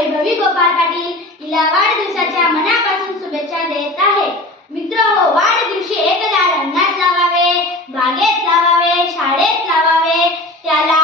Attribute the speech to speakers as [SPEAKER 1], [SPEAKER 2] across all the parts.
[SPEAKER 1] वैभवी गोपाल पाटील हिला वाढदिवसाच्या मनापासून शुभेच्छा देत आहे मित्र हो वाढदिवशी एकदा रंगात लावावे बागेत लावावे शाळेत लावावे त्याला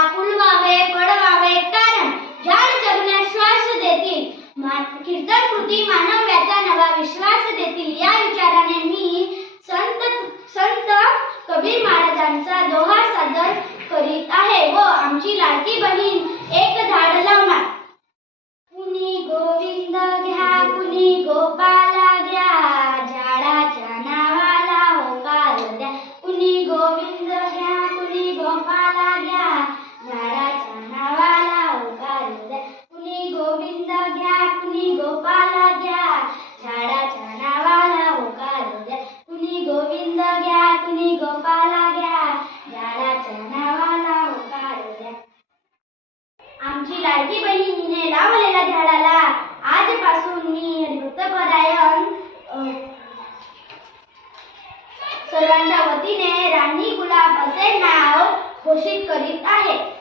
[SPEAKER 1] घोषित करीत आहे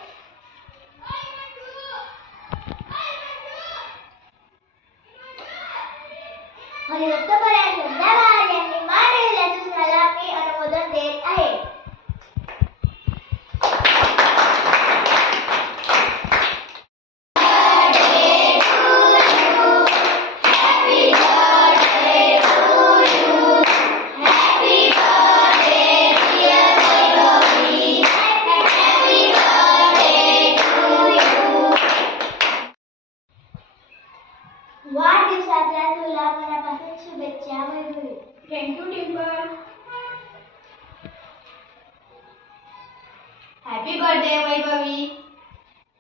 [SPEAKER 1] happy birthday Vaibhavi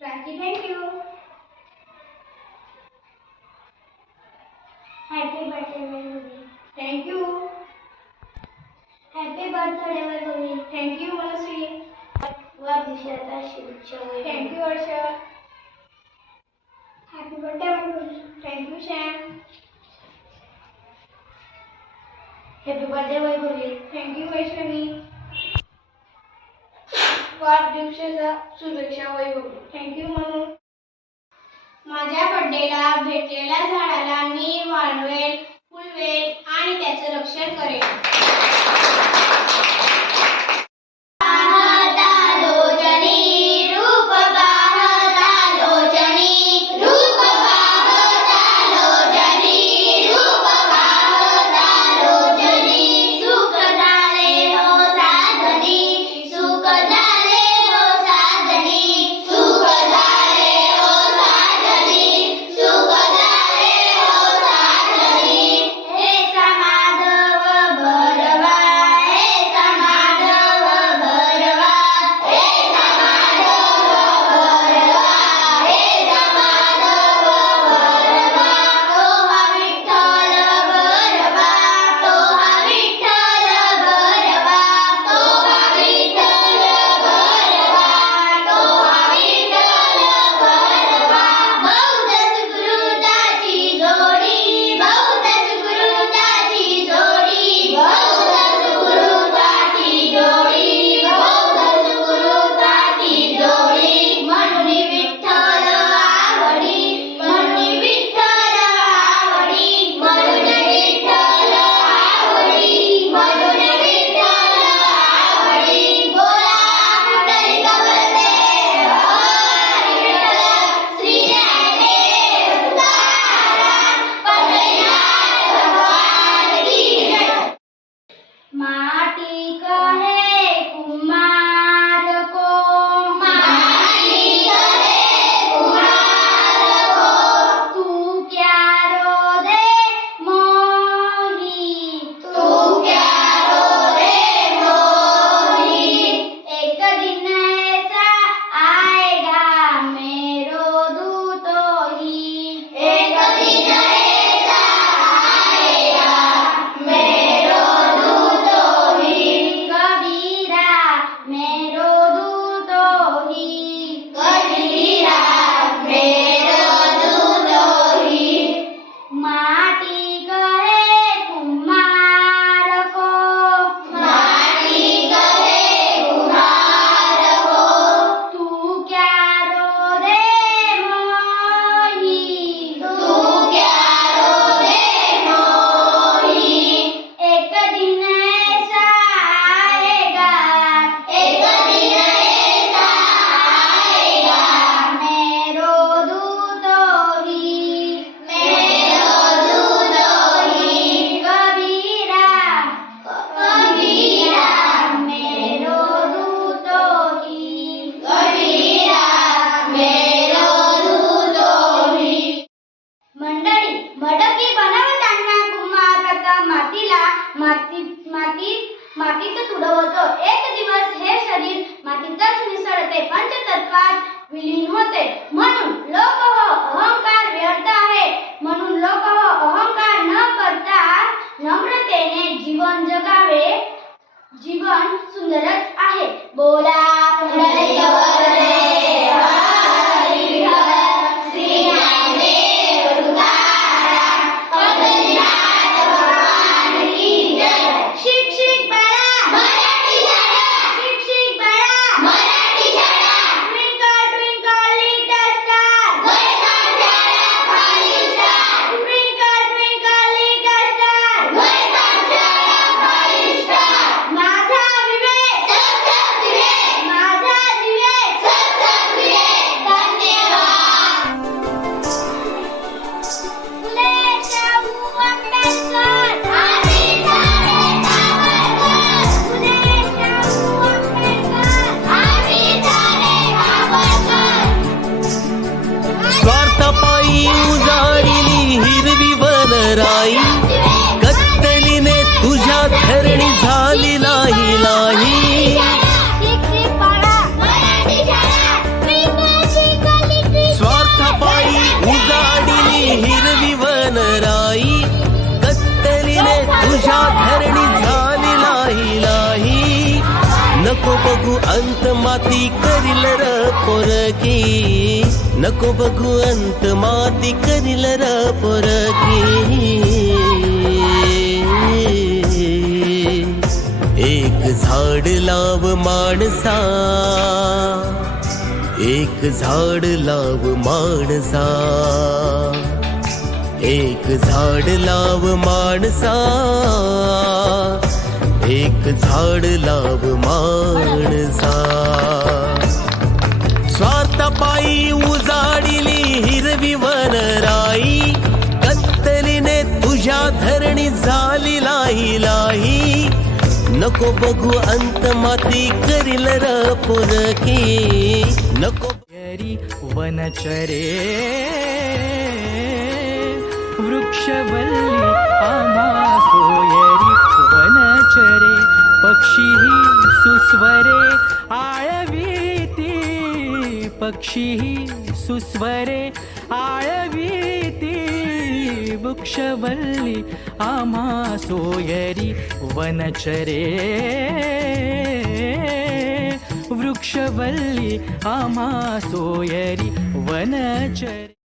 [SPEAKER 1] Prachi thank you happy birthday Vaibhavi thank you happy birthday Vaibhavi thank you Manasvi वर्षाचा शुभेच्छा थँक्यू वर्ष happy birthday Vaibhavi thank you Shyam happy birthday Vaibhavi thank you Vaishnavi वाढदिवसाच्या शुभेच्छा वैभव थँक्यू म्हणून माझ्या बड्डेला भेटलेल्या झाडाला मी वाढवेल फुलवेल आणि त्याचं रक्षण करेल.
[SPEAKER 2] धरणी झाली लाही लाही स्वार्थपायी उजाडिली हिरवी वनराई. कत्तलीने तुझ्या धरणी झाली लाही लाही नको बघू अंत माती करील र पोरकी नको बघू अंत माती करील र पोरकी झाड लाव माणसा. एक झाड लाव माणसा. एक झाड लाव माणसा. एक झाड लाव माणसा. नको बघू अंत माती करील र पुरकी नको
[SPEAKER 3] यरी वनचरे वृक्षवल्ली आमा सोयरी वनचरे पक्षी सुस्वरे आळवीती पक्षी सुस्वरे आळवीती वृक्षवल्ली आमा सोयरी वनचरे। वृक्षवल्ली आमा सोयरी वनचरे